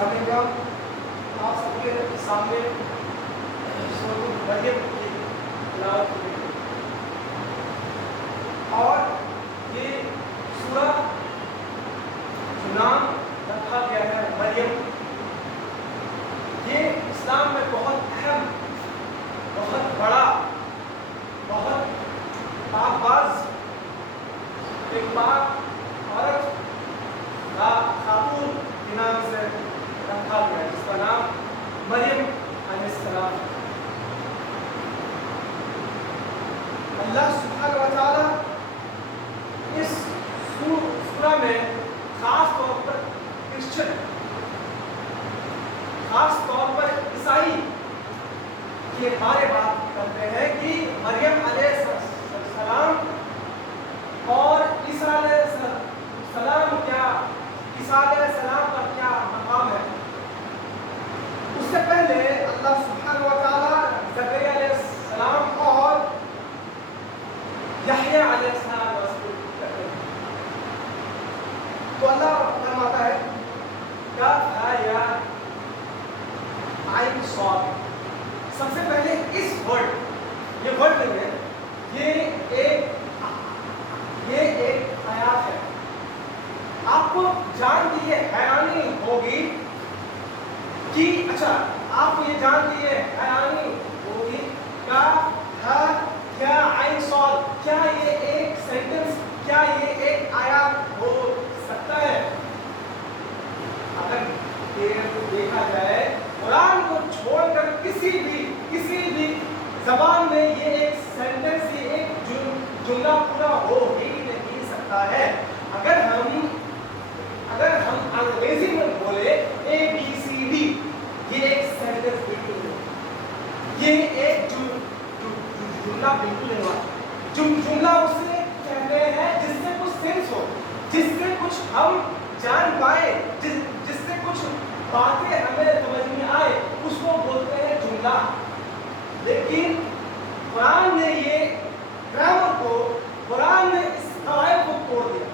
सामने आप सबके सामने सूरह मरियम की तिलावत की गई और ये सूरह जो नाम रखा गया है मरियम, ये इस्लाम में बहुत अहम, बहुत बड़ा, बहुत पाकबाज एक पाक औरत खातून के नाम से रखा गया, जिसका नाम मरियम अलैहिस्सलाम। अल्लाह सुब्हानहू व तआला इस सूरह में खास तौर पर क्रिश्चियन, खास तौर पर ईसाई के बारे में बात करते हैं कि मरियम अलैहिस्सलाम और ईसा अलैहिस्सलाम क्या, ईसा अलैहिस्सलाम का क्या मकाम है। उससे पहले अल्लाह सुब्हानहू व तआला ज़करिया अलैहिस्सलाम और यहया अलैहिस्सलाम तो अल्लाह फरमाता है या आइन सॉद। सबसे पहले इस वर्ड, ये वर्ड नहीं है, ये एक आयात है। आपको जान के ये हैरानी होगी कि अच्छा, आप ये जान के ये हैरानी होगी क्या आइन सॉद, क्या ये एक सेंटेंस, क्या ये एक आयात हो सकता है। अगर देखा जाए कुरान को छोड़कर किसी भी जबान में ये एक सेंटेंस, ये एक जुमला पूरा हो ही नहीं सकता है। अगर हम अंग्रेजी में बोले ABCD, ये एक सेंटेंस बिल्कुल नहीं, ये एक जुमला बिल्कुल नहीं। जुमला उसे कहते हैं जिससे कुछ सेंस हो, जिससे कुछ हम जान पाए, जिससे कुछ बातें हमें समझ में आए, उसको बोलते हैं जुमला। लेकिन कुरान ने ये ग्रामर को, कुरान ने इस कायदे को तोड़ दिया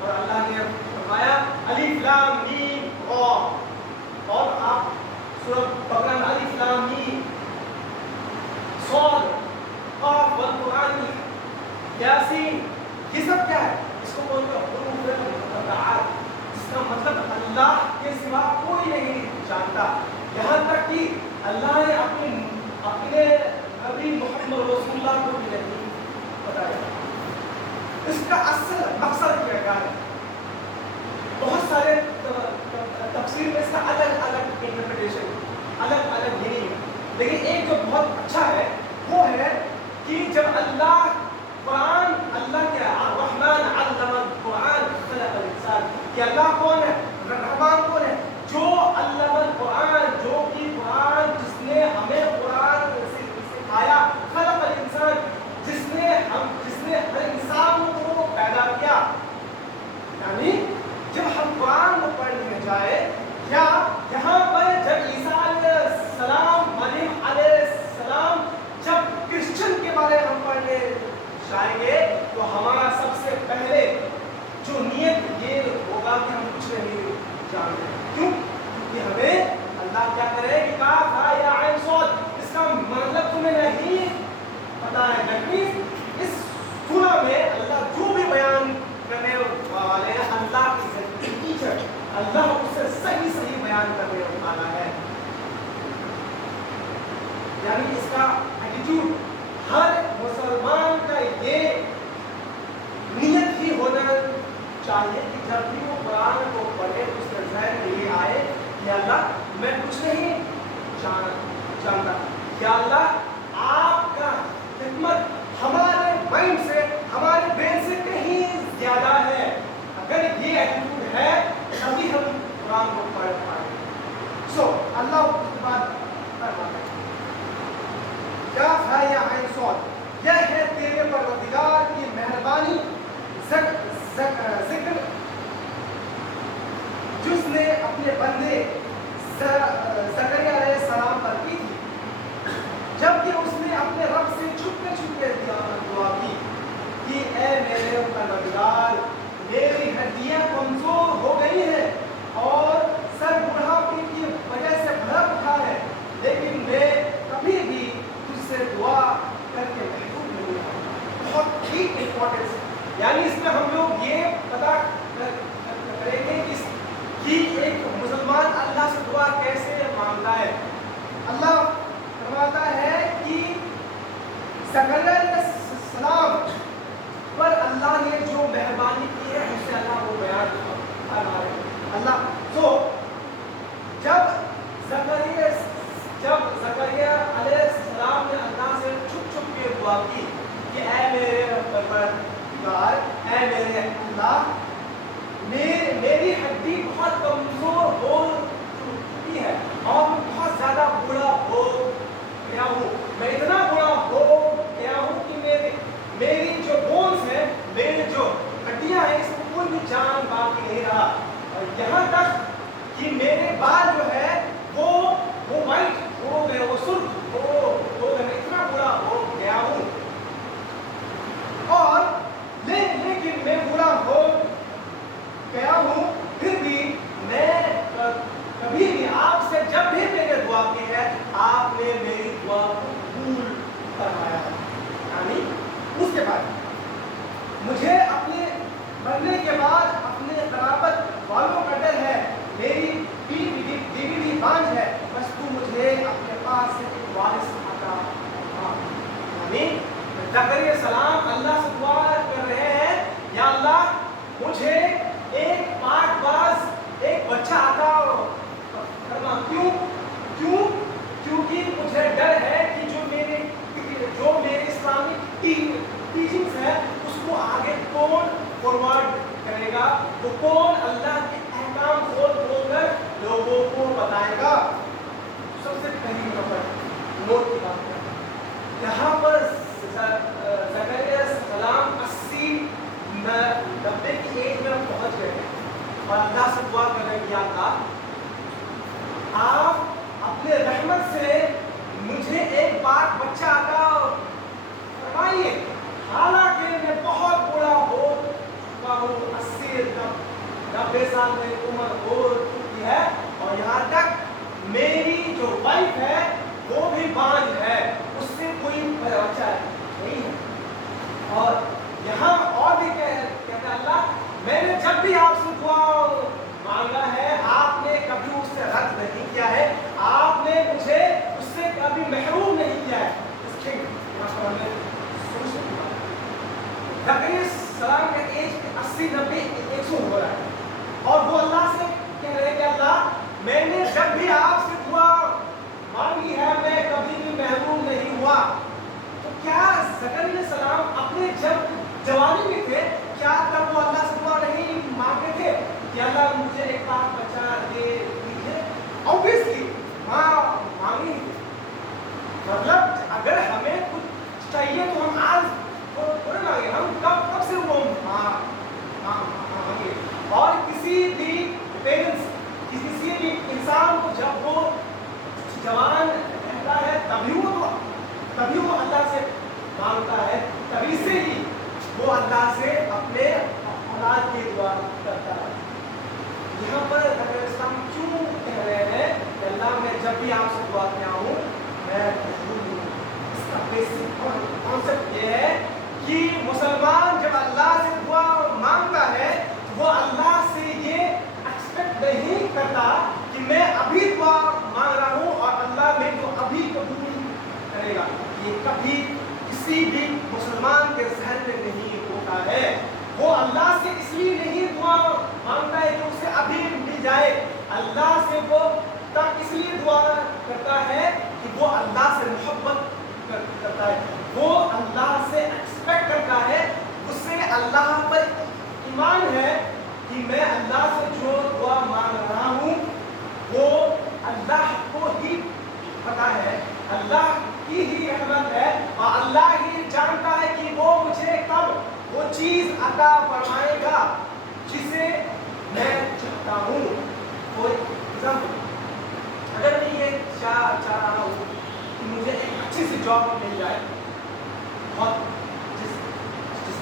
और अल्लाह ने फरमाया अलिफ लाम मीम रा। और आप सूरह बकरा में अलिफ लाम मीम सॉद काफ वल कुरान यासीन, ये सब क्या है? इसको बोलते हैं हुरूफ मुक़त्तआत, जिसका मतलब अल्लाह के सिवा कोई नहीं जानता। यहाँ तक कि अल्लाह ने अपने नबी मोहम्मद रसूलुल्लाह को भी नहीं बताया। इसका असल मकसद क्या है? बहुत सारे तफसीर में इसका अलग अलग इंटरप्रिटेशन, अलग अलग मीनिंग, लेकिन एक जो बहुत अच्छा है वो है कि जब अल्लाह कुरान, अल्लाह क्या रहमान अल्लमा कुरान खलक़ल इंसान, कि अल्लाह कौन है? रहमान कौन है? जो अल्लमा कुरान, जो कि कुरान, जिसने हमें कुरान सिखाया, खलक़ल इंसान, जिसने हर इंसान को पैदा किया। यानी जब हम कुरान को पढ़ने जाए, या यहाँ पर जब ईसा अलैहिस्सलाम, मरियम अलैहिस्सलाम, जब क्रिश्चियन के बारे में हम पढ़ने जाएंगे तो हमारा सबसे पहले जो नियत ये होगा कि हम कुछ नहीं जानते। क्यों? क्योंकि हमें अल्लाह क्या करे कि काफ हा या आइन सॉद, इसका मतलब तुम्हें नहीं पता है। लेकिन इस सूरह में अल्लाह जो भी बयान करने वाले हैं, अल्लाह की टीचर, अल्लाह उससे सही बयान करने वाला है। यानी इसका एटीट्यूड हर मुसलमान का ये नियत ही होना चाहिए कि जब भी वो कुरान को पढ़े उसके ज़हन में ये आए कि अल्लाह मैं कुछ नहीं जानता, या अल्लाह आपका हिकमत हमारे माइंड से, हमारे ब्रेन से कहीं ज़्यादा है। अगर ये एटीट्यूड है तभी हम कुरान को पढ़ पाएंगे। सो अल्लाह उसके बाद फरमाता है क्या है या आइन सॉद, यह है तेरे परवरदिगार की मेहरबानी, जिक्र जिसने अपने बंदे ज़करिया अलैहिस्सलाम पर की थी, जबकि उसने अपने रब से छुपके दुआ की कि ऐ मेरे परवरदिगार, मेरी हड्डियां कमजोर हो गई हैं और सर बुढ़ापे کہ میرے بال جو ہے وہ وائٹ ہو گئے, وہ سرخ ہو گئے, اتنا برا ہو گیا ہوں. اور لیکن میں برا ہو گیا ہوں, پھر بھی میں کبھی بھی آپ سے جب بھی میں نے دعا کی ہے آپ نے میری دعا کو قبول فرمایا. یعنی اس کے بعد مجھے اپنے مرنے کے بعد اپنے قرابت والوں کا ڈر ہے, میری بیوی بھی بانجھ ہے, بس تو مجھے اپنے پاس سے ایک وارث عطا فرما. یعنی زکریا السلام اللہ سے دعا کر رہے ہیں, یا اللہ مجھے ایک پاک باز, ایک بچہ عطا فرما. کیونکہ مجھے ڈر ہے کہ جو میرے اسلامک ٹیچنگز ہے اس کو آگے کون فارورڈ کرے گا, وہ کون اللہ کے احکام کھول کر لوگوں کو بتائے گا. سب سے پہلی نوٹ کی بات ہے, یہاں پر زکریا السلام 80-90 کی ایج میں پہنچ گئے اور اللہ سے دعا کر رہے ہیں, یا اللہ آپ اپنے رحمت سے مجھے ایک پاک بچہ عطا فرمائیے. حالانکہ میں بہت بڑا ہو چکا ہوں, 80-90 سال میری عمر ہو چکی ہے, اور یہاں تک میری جو وائف ہے وہ بھی بانجھ ہے, اس سے کوئی بچہ نہیں ہے. اور یہاں اور بھی کہتا ہے اللہ میں نے جب بھی آپ سے دعا مانگا ہے آپ نے کبھی اس سے رد نہیں کیا ہے, آپ نے مجھے اس سے کبھی محروم نہیں کیا ہے. زکریا السلام کا ایج 80-90-100 ہو رہا ہے, اور وہ اللہ سے کہہ رہے ہیں کہ اللہ میں نے جب بھی آپ سے دعا مانگی ہے میں کبھی بھی محروم نہیں ہوا. تو کیا زکریا السلام اپنے جب جوانی میں تھے کیا تب وہ اللہ سے دعا نہیں مانگتے تھے کہ اللہ مجھے ایک پاک بچہ دے دیجیے؟ obviously مانگی. مطلب اگر ہمیں کچھ چاہیے تو ہم آج تھوڑے مانگے, ہم کب سے وہ مانگے. اور کسی بھی پیرنٹس کسی بھی انسان کو جب وہ جوان رہتا ہے تبھی وہ اللہ سے مانگتا ہے, تبھی سے ہی وہ اللہ سے اپنے اولاد کی دعا کرتا ہے. یہاں پر زکریا السلام کیوں کہہ رہے ہیں کہ اللہ میں جب بھی آپ سے دعا کیا ہوں میں محروم ہوں. اس کا بیسک کانسیپٹ یہ ہے کہ مسلمان جب اللہ سے دعا مانگتا ہے وہ اللہ سے یہ ایکسپیکٹ نہیں کرتا کہ میں ابھی دعا مانگ رہا ہوں اور اللہ میں تو ابھی قبول کرے گا. یہ کبھی کسی بھی مسلمان کے ذہن میں نہیں ہوتا ہے. وہ اللہ سے اس لیے نہیں دعا مانگتا ہے کہ اسے ابھی مل جائے, اللہ سے وہ اس لیے دعا کرتا ہے کہ وہ اللہ سے محبت کرتا ہے, وہ اللہ سے ایکسپیکٹ کرتا ہے, اس سے اللہ پر ایمان ہے کہ میں اللہ سے جو دعا مانگ رہا ہوں وہ اللہ کو ہی پتا ہے, اللہ کی ہی رحمت ہے, اور اللہ ہی جانتا ہے کہ وہ مجھے کب وہ چیز عطا فرمائے گا جسے میں چاہتا ہوں. فار ایگزامپل اگر میں یہ چاہ رہا ہوں کہ مجھے ایک اچھی سی جاب مل جائے, بہت جس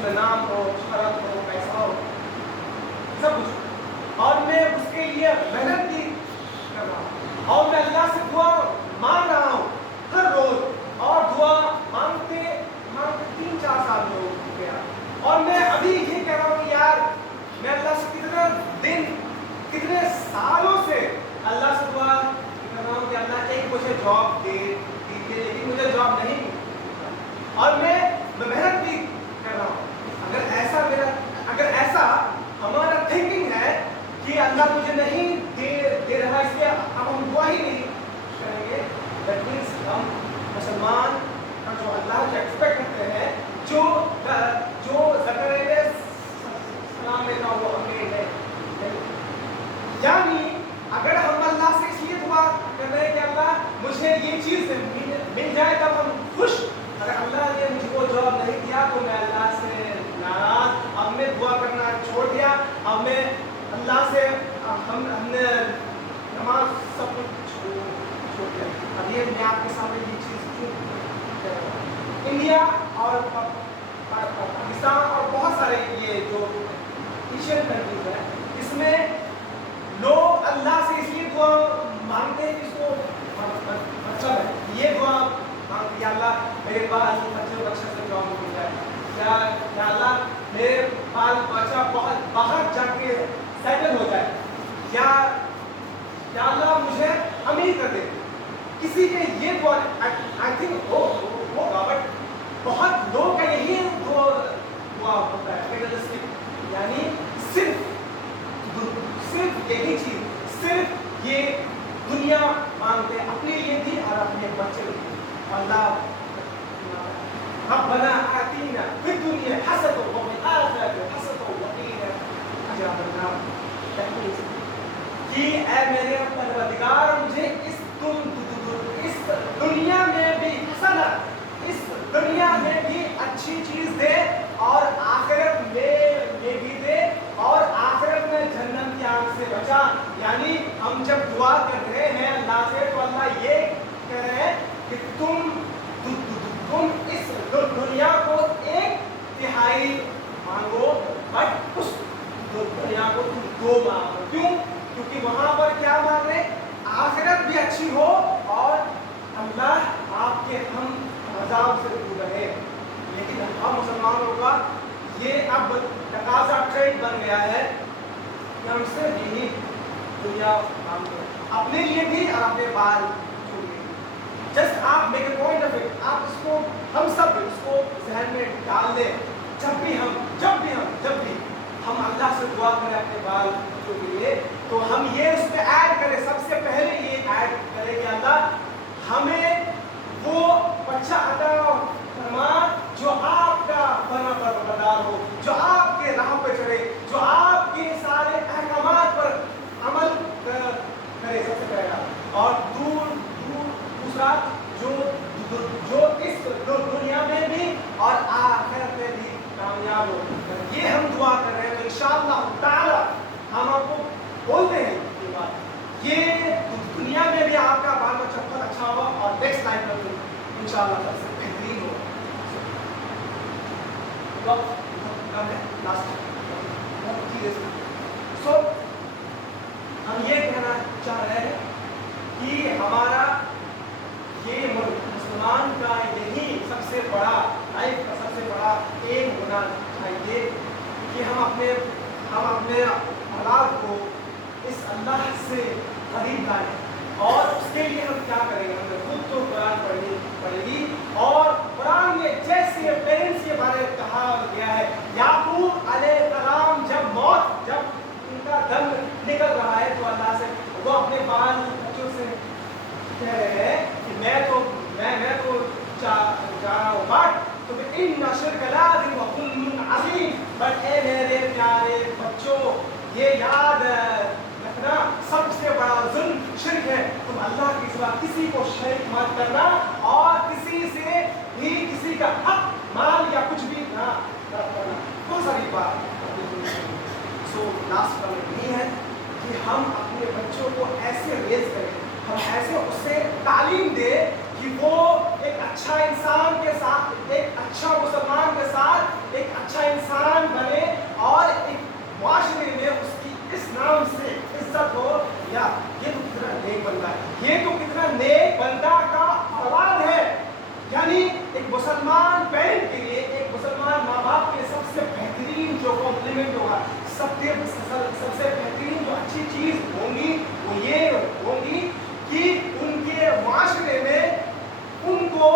میں نام ہو, شہرت ہو, پیسہ ہو, سب کچھ, اور میں اس کے لیے محنت بھی کر رہا ہوں, اور میں اللہ سے دعا مانگ رہا ہوں ہر روز, اور دعا مانگتے 3-4 سال ہو گیا, اور میں ابھی یہ کہہ رہا ہوں کہ یار میں اللہ سے کتنے سالوں سے اللہ سے دعا کر رہا ہوں کہ اللہ ایک مجھے جاب دے دیجیے, لیکن مجھے جاب نہیں ملی, اور میں محنت بھی کر رہا ہوں. اگر ایسا ہمارا تھنکنگ ہے کہ اللہ مجھے نہیں دے رہا اس لیے اب ہم دعا ہی نہیں کریں گے, دیٹ مینس ہم مسلمان جو اللہ سے ایکسپیکٹ کرتے ہیں جو زکریا السلام نے کہا وہ ہمیں ہے. یعنی اگر ہم اللہ سے اس لیے دعا کر رہے ہیں کہ اللہ مجھے یہ چیز مل جائے تب ہم خوش, اگر اللہ نے مجھ کو جواب نہیں دیا تو میں اللہ سے ناراض, اب میں دعا کرنا چھوڑ دیا, اب میں اللہ سے ہم نے ये मैं आपके सामने ये चीज़ क्यों कह रहा हूं? इंडिया और पाकिस्तान और बहुत सारे ये जो एशियन कंट्रीज है, इसमें लोग अल्लाह से इसलिए दुआ मांगते हैं कि इसको मतलब है ये दुआ मांगते हैं, अल्लाह मेरे बाल बच्चे से जॉब मिल जाए, या अल्लाह मेरे बाल बच्चा बहुत बाहर जाके सेटल हो जाए, या अल्लाह मुझे अमीर कर दे। किसी के ये दुआ आई थिंक होगा, बट बहुत लोग का यही दुआ होता है मेटेरियलिस्टिक, यानी सिर्फ यही चीज, सिर्फ ये दुनिया मांगते हैं अपने लिए भी और अपने बच्चे लिए। अल्लाह रब्बना आतीना फिद दुनिया हसनतन व फिल आखिरति हसनतन व क़िना अज़ाबन नार, कि ऐ मेरे परवरदिगार मुझे इस दुनिया में भी हसना, इस दुनिया में भी अच्छी चीज दे और आखिरत में भी दे, और आखिरत में जन्नत की आग से बचा। यानी हम जब दुआ कर रहे हैं अल्लाह से, तो अल्लाह ये कह रहे हैं कि तुम इस दुनिया को 1/3 मांगो, बट उस दुनिया को तुम 2 मांगो। क्यों? क्योंकि वहां पर क्या मांग रहे, आखिरत भी अच्छी हो और अल्लाह आपके हम अज़ाब से दूर रहे। लेकिन हम मुसलमानों का ये अब तकाजा ट्रेंड बन गया है कि हम सिर्फ यही दुनिया मांगते हैं, अपने लिए भी और अपने बाल के लिए। जस्ट आप make a point of it, आप इसको हम सब इसको जहन में डाल दें। जब भी हम अल्लाह से दुआ करें अपने बाल के लिए, तो हम ये उस पर ऐड करें, सबसे पहले ये ऐड करें कि अल्लाह हमें वो बच्चा अता फरमा जो आपका फरमाबरदार हो, जो आपके राह पे चले, जो आपके सारे अहकामात पर अमल करे सबसे पहला, और दूसरा जो इस दुनिया में भी और आखिरत में भी कामयाब हो। ये हम दुआ कर रहे हैं, तो इंशाअल्लाह ताला हम आपको बोलते हैं ये बात, ये दुनिया में भी आपका बाल बच्चा बहुत अच्छा होगा और नेक्स्ट लाइफ में भी इंशाअल्लाह सबसे बेहतरीन होगा। सो हम ये कहना चाह रहे हैं कि हमारा ये मुसलमान का यही सबसे बड़ा लाइफ का सबसे बड़ा एम होना चाहिए कि हम अपने औलाद को इस अल्लाह से करीब लाएं। और उसके लिए हम क्या करेंगे, हमें खुद तो कुरान पढ़नी पड़ेगी, और कुरान में जैसे पेरेंट्स के बारे में कहा गया है, याकूब अलैहिस्सलाम जब उनका दम निकल रहा है, तो अल्लाह से वो अपने बाल बच्चों से कह रहे हैं कि मैं तो जा रहा हूँ, बट इन्ना शिर्क लाज़िम व कुल्लुन अज़ीम, बट ए मेरे प्यारे बच्चों ये याद रखना सबसे बड़ा जुल्म शिर्क है, तुम अल्लाह के सिवा किसी को शरीक मत करना, और किसी से भी किसी का हक माल या कुछ भी ना करना। बहुत सारी बात। सो लास्ट का यही है कि हम अपने बच्चों को ऐसे रेज करें, हम ऐसे उससे तालीम दें कि वो एक अच्छा इंसान के साथ, एक अच्छा मुसलमान के साथ एक अच्छा इंसान बने, और एक माशरे में उसकी इस नाम से इज्जत हो। या ये तो कितना नेक बंदा है, ये तो कितना नेक बंदा का औलाद है। यानी एक मुसलमान पेरेंट के लिए, एक मुसलमान माँ बाप के सबसे बेहतरीन जो कॉम्प्लीमेंट होगा, सबसे बेहतरीन जो अच्छी चीज होंगी वो ये होंगी कि उनके माशरे में उनको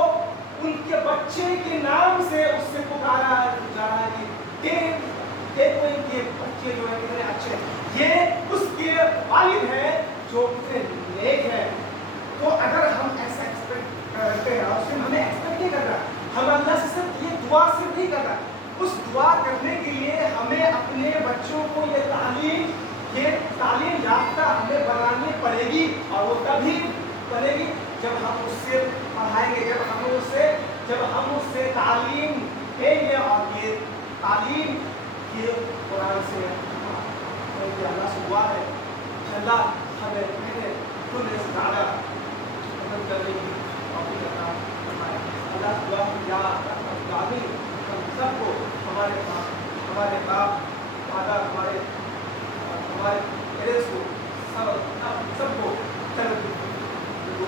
उनके बच्चे के नाम से उससे पुकारा जा रहा है कि देखो इनके बच्चे जो है कितने अच्छे हैं, ये उसके वालिद हैं जो कितने नेक हैं। तो अगर हम ऐसा एक्सपेक्ट करते हैं, और सिर्फ हमें एक्सपेक्ट नहीं करना, हम अल्लाह से सिर्फ ये दुआ सिर्फ नहीं करना, उस दुआ करने के लिए हमें अपने बच्चों को ये तालीम याफ्ता हमें बनानी पड़ेगी, और वो तभी बनेगी जब हम उससे पढ़ाएंगे, जब हम उससे तालीम देंगे, और ये तालीम ये कुरान से अल्लाह से दुआ है कि अल्लाह हमें ज़्यादा करने की ہمارے باپ فادر ہمارے